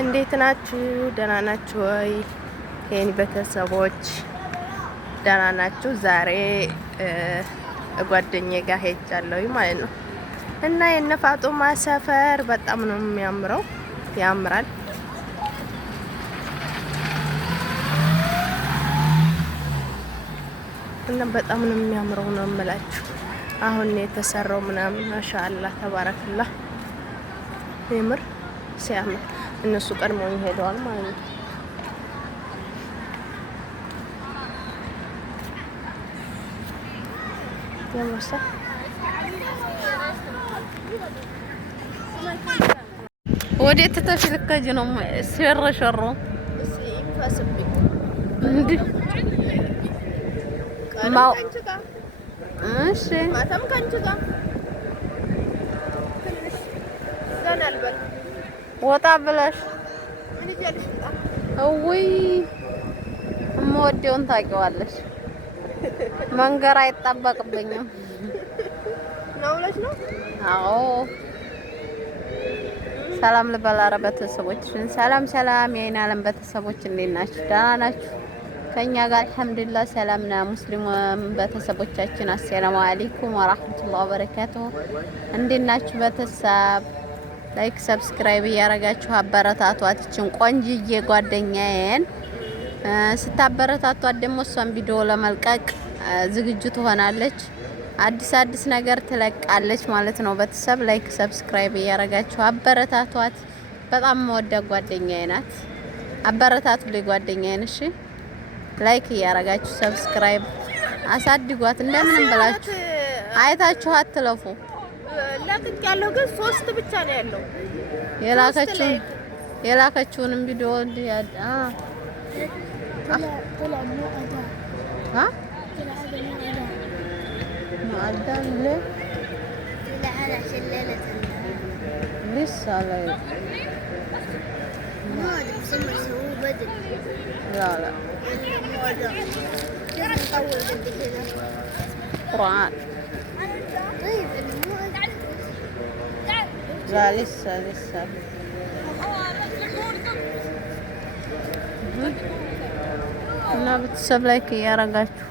እንዴት ናችሁ? ደህና ናችሁ ወይ? የኔ ቤተሰቦች ደህና ናችሁ? ዛሬ ጓደኛዬ ጋር ሄጃለሁ ማለት ነው እና የነ ፋጡማ ሰፈር በጣም ነው የሚያምረው፣ ያምራል። እና በጣም ነው የሚያምረው ነው የምላችሁ። አሁን የተሰራው ምናምን ማሻአላህ ተባረከላህ የምር ሲያምር። እነሱ ቀድሞ ይሄደዋል ማለት ነው። ያምርሳ ወዴት ተሽልከጅ ነው ሲረሸሩ እንዴ? ማው እሺ ማታም ካንቺ ጋር ወጣ ብለሽ ምን ይጀልሽ? ወይ እምወደውን ታውቂዋለሽ። መንገር አይጣበቅብኝም ነው ብለሽ ነው? አዎ ሰላም ልበል። ኧረ ቤተሰቦችሽን ሰላም ሰላም፣ የኔ ዓለም ቤተሰቦች እንዴት ናችሁ? ደህና ናችሁ? ከኛ ጋር አልሐምዱሊላህ ሰላም ነው። ሙስሊም ቤተሰቦቻችን አሰላሙ አለይኩም ወራህመቱላሂ ወበረካቱሁ። እንዴት ናችሁ ቤተሰብ? ላይክ ሰብስክራይብ እያረጋችሁ አበረታቷት። እችን ቆንጅዬ ጓደኛዬን ስታበረታቷት ደግሞ እሷን ቪዲዮ ለመልቀቅ ዝግጁ ትሆናለች። አዲስ ነገር ትለቃለች ማለት ነው። ቤተሰብ ላይክ ሰብስክራይብ እያረጋችሁ አበረታቷት። በጣም መወዳት ጓደኛዬ ናት። አበረታቱልኝ ጓደኛዬን። እሺ ላይክ እያረጋችሁ ሰብስክራይብ አሳድጓት። እንደምንም ብላችሁ አይታችሁ አትለፉ። ለቅቅ ያለው ግን 3 ብቻ ነው ያለው። የላከችውንም ቪዲዮ لسه لا قرآن لا لسه እና ቤተሰብ ላይክ እያረጋችሁ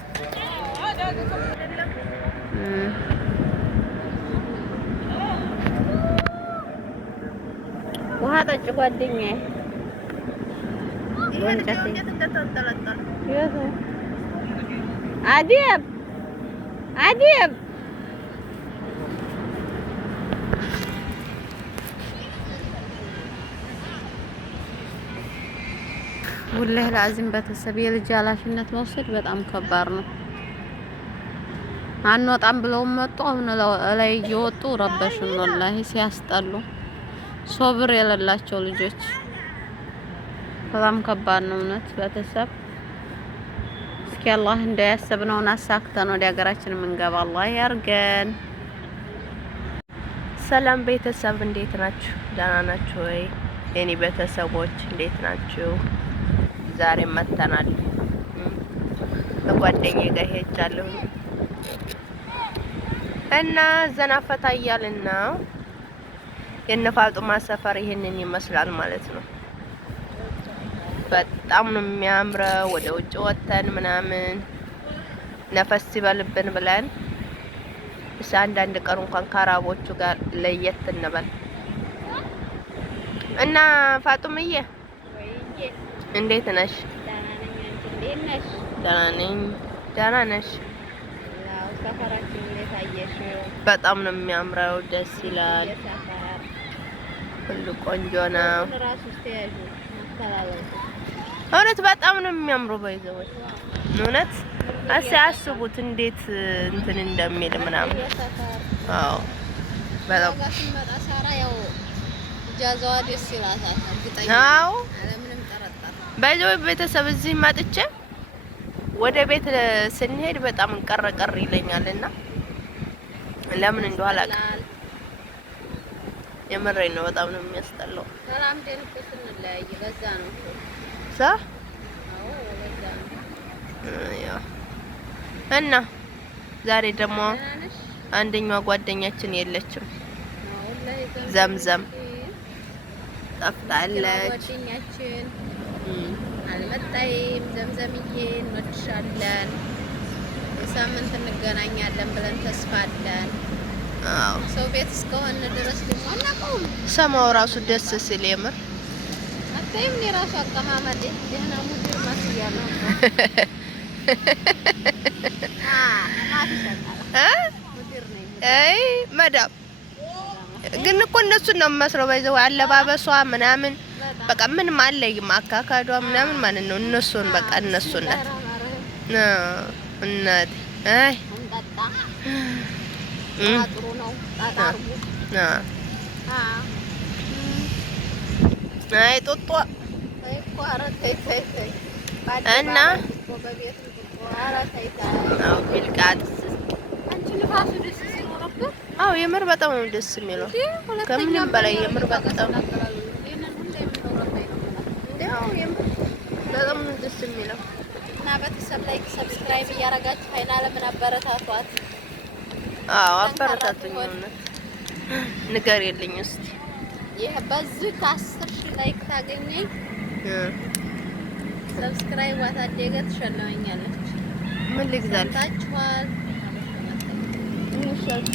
ውሃ ጠጭ ጓደኛዬ። አዲብ ወላሂ ለአዚም ቤተሰብ የልጅ ኃላፊነት መውሰድ በጣም ከባድ ነው። አንወጣም ብለው መጡ። አሁን ላይ እየወጡ ረበሹን። ወላሂ ሲያስጠሉ ሶብር የሌላቸው ልጆች በጣም ከባድ ነው እውነት ቤተሰብ። እስኪ አላህ እንዳያሰብነውን አሳክተን ወደ ሀገራችን የምንገባ አላህ ያርገን። ሰላም ቤተሰብ እንዴት ናችሁ? ደህና ናችሁ ወይ? የኔ ቤተሰቦች እንዴት ናችሁ? ዛሬ መተናል በጓደኛዬ ጋር ሄጃለሁ እና ዘና ፈታ እያልን ነው። የነ ፋጡማ ሰፈር ይሄንን ይመስላል ማለት ነው። በጣም ነው የሚያምረው። ወደ ውጭ ወተን ምናምን ነፈስ ሲበልብን ብለን እሺ አንዳንድ ቀን እንኳን ከአረቦቹ ጋር ለየት እንበል እና ፋጡምዬ እንዴት ነሽ? ደህና ነኝ። ደህና ነሽ? ሰፈራችን እንዴት አየሽው? በጣም ነው የሚያምረው። ደስ ይላል። ሁሉ ቆንጆ ነው። እውነት በጣም ነው የሚያምረው። ባይዘው እውነት አስቡት እንዴት እንትን እንደሚል ምናምን። አዎ በጣም ጃዛዋ ደስ ይላታል። እርግጠኛ አዎ ባይዘው ቤተሰብ እዚህ መጥቼ ወደ ቤት ስንሄድ በጣም ቀረቀር ይለኛልና ለምን እንደው አላውቅም። የምሬን ነው። በጣም ነው የሚያስጠላው። ሰላም ደንኩ ስንለያይ ለዛ ነው ሳ አዎ ለዛ ነው ያው እና ዛሬ ደግሞ አንደኛዋ ጓደኛችን የለችም። ዘምዘም ጠፍታለች ጓደኛችን አልመጣይም። ዘምዘምዬ እንወድሻለን፣ የሳምንት እንገናኛለን ብለን ተስፋ አለን። አዎ ሰው ቤት እስከሆነ ድረስ ደግሞ አናውቀውም። ሰማው ራሱ ደስ ሲል የምር አታይም? እኔ ራሱ አቀማመጥ ደህና ሙድር ማስያለሁ አይ መዳም ግን እኮ እነሱን ነው የምመስለው። ባይዘው አለባበሷ ምናምን በቃ ምንም አለይም፣ አካካዷ ምናምን ማለት ነው። እነሱን በቃ እነሱን ነው እናት አይ ጥሩ ነው ታጣርጉ አይ ጦጦ አይ ቋራ ተይ እና በቤት ጦጦ አራ ተይ አው ቢልቃጥ አንቺ ንፋሱ ደስ ሲኖርበት አው የምር በጣም ነው ደስ የሚለው ከምንም በላይ የምር በጣም በጣም ነው ደስ የሚለው እና ቤተሰብ ላይ ሰብስክራይብ እያደረጋችሁ ፋይናለም አበረታቷት። አዎ አበረታቱኝ። እውነት ንገሪልኝ እስቲ ይሄ በዚህ ከ10,000 ላይክ ታገኘኝ ሰብስክራይብ ዋታደገ ትሸለመኛለች። ምን ልግዛል ታችኋል? እንሻሻ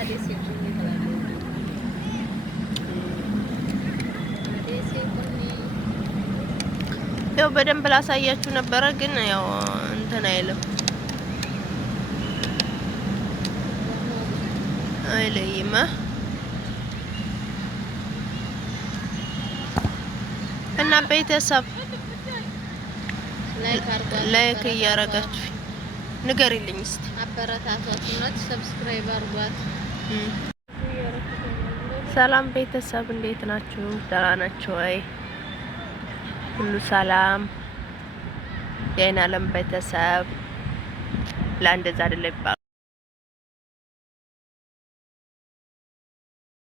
አዲስ ይሁን ይላል አዲስ ይሁን ያው በደንብ ላሳያችሁ ነበረ ግን ያው እንትን አይልም አይለይማ እና ቤተሰብ ላይክ እያረጋችሁ ንገሪልኝ እስቲ አበረታቷት። እናት ሰብስክራይብ አርጓት። ሰላም ቤተሰብ እንዴት ናችሁ? ደህና ናችሁ ወይ? ሁሉ ሰላም የአይን አለም ቤተሰብ ለአንደዛ አይደለም